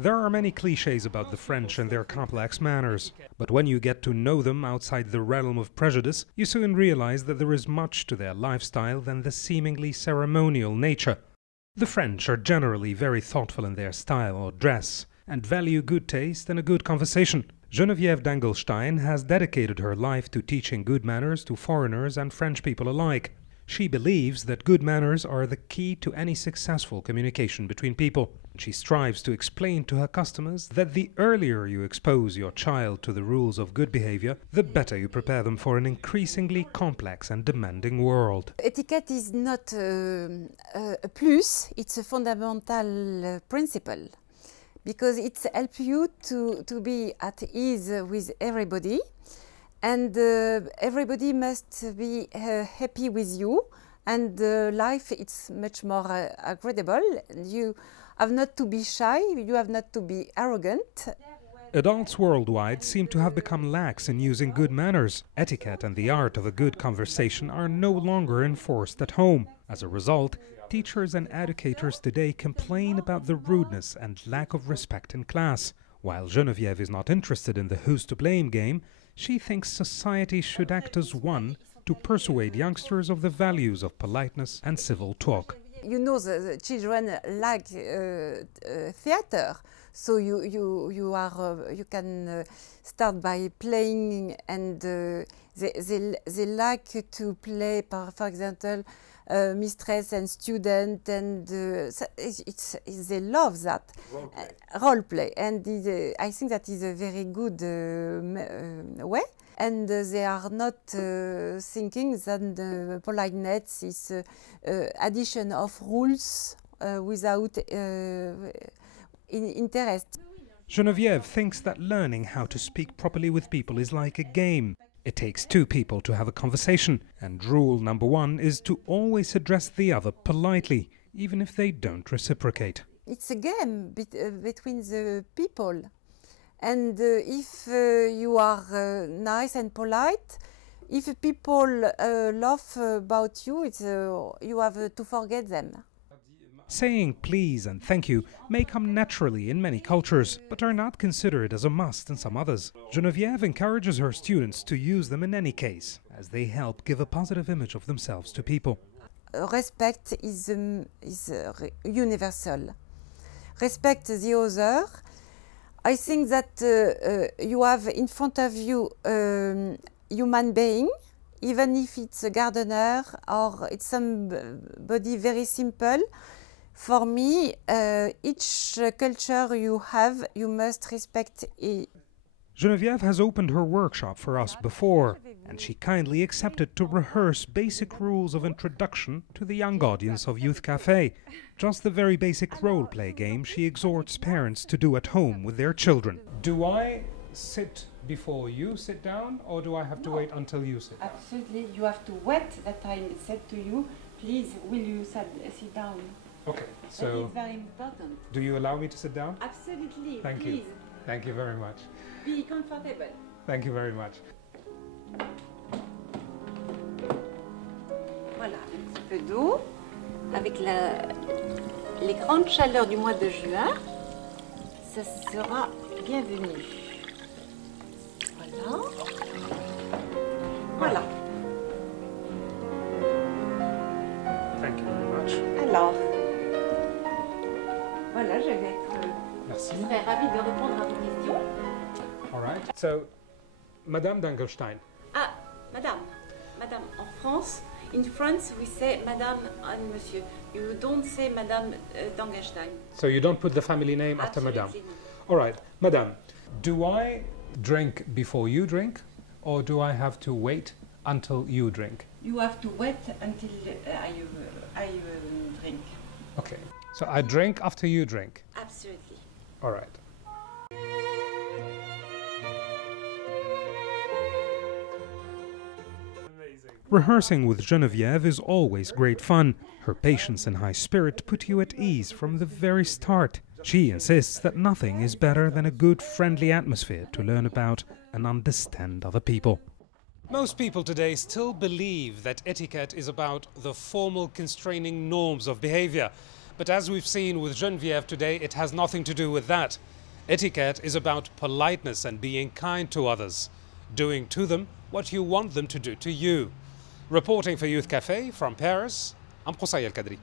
There are many clichés about the French and their complex manners, but when you get to know them outside the realm of prejudice, you soon realize that there is much to their lifestyle than the seemingly ceremonial nature. The French are generally very thoughtful in their style or dress, and value good taste and a good conversation. Geneviève d'Angelstein has dedicated her life to teaching good manners to foreigners and French people alike. She believes that good manners are the key to any successful communication between people. She strives to explain to her customers that the earlier you expose your child to the rules of good behavior, the better you prepare them for an increasingly complex and demanding world. Etiquette is not a plus, it's a fundamental principle, because it helps you to be at ease with everybody. And everybody must be happy with you, and life it's much more agreeable. You have not to be shy, you have not to be arrogant. Adults worldwide seem to have become lax in using good manners. Etiquette and the art of a good conversation are no longer enforced at home. As a result, teachers and educators today complain about the rudeness and lack of respect in class. While Geneviève is not interested in the who's to blame game, she thinks society should act as one to persuade youngsters of the values of politeness and civil talk. You know, the children like theater, so you can start by playing, and they like to play, for example, mistress and student, and they love that role play, and I think that is a very good way. And they are not thinking that politeness is addition of rules without interest. Geneviève thinks that learning how to speak properly with people is like a game. It takes two people to have a conversation, and rule number one is to always address the other politely, even if they don't reciprocate. It's a game between the people, and if you are nice and polite, if people laugh about you, you have to forget them. Saying please and thank you may come naturally in many cultures, but are not considered as a must in some others. Geneviève encourages her students to use them in any case, as they help give a positive image of themselves to people. Respect is universal. Respect the other. I think that you have in front of you a human being, even if it's a gardener or it's somebody very simple. For me, each culture you have, you must respect it. Geneviève has opened her workshop for us before, and she kindly accepted to rehearse basic rules of introduction to the young audience of Youth Café. Just the very basic role-play game she exhorts parents to do at home with their children. Do I sit before you sit down, or do I have to wait until you sit down? Absolutely, you have to wait that I said to you, please, will you sit down? Okay, so that is very important. Do you allow me to sit down? Absolutely, Thank please. you. Thank you very much. Be comfortable. Thank you very much. Voilà, un petit peu d'eau. Avec les grandes chaleurs du mois de juin, ça sera bienvenu. Voilà. Voilà. Thank you very much. Alors, voilà, je vais être Merci. très ravie de répondre à vos questions. All right. So, Madame d'Angelstein. Ah, Madame. Madame, en France, in France, we say Madame and Monsieur. You don't say Madame d'Angelstein. So you don't put the family name after Madame. All right, Madame. Do I drink before you drink, or do I have to wait until you drink? You have to wait until I drink. Okay. So I drink after you drink. Absolutely. All right. Rehearsing with Geneviève is always great fun. Her patience and high spirit put you at ease from the very start. She insists that nothing is better than a good, friendly atmosphere to learn about and understand other people. Most people today still believe that etiquette is about the formal constraining norms of behavior. But as we've seen with Geneviève today, it has nothing to do with that. Etiquette is about politeness and being kind to others, doing to them what you want them to do to you. Reporting for Youth Café from Paris, I'm Courtoisie.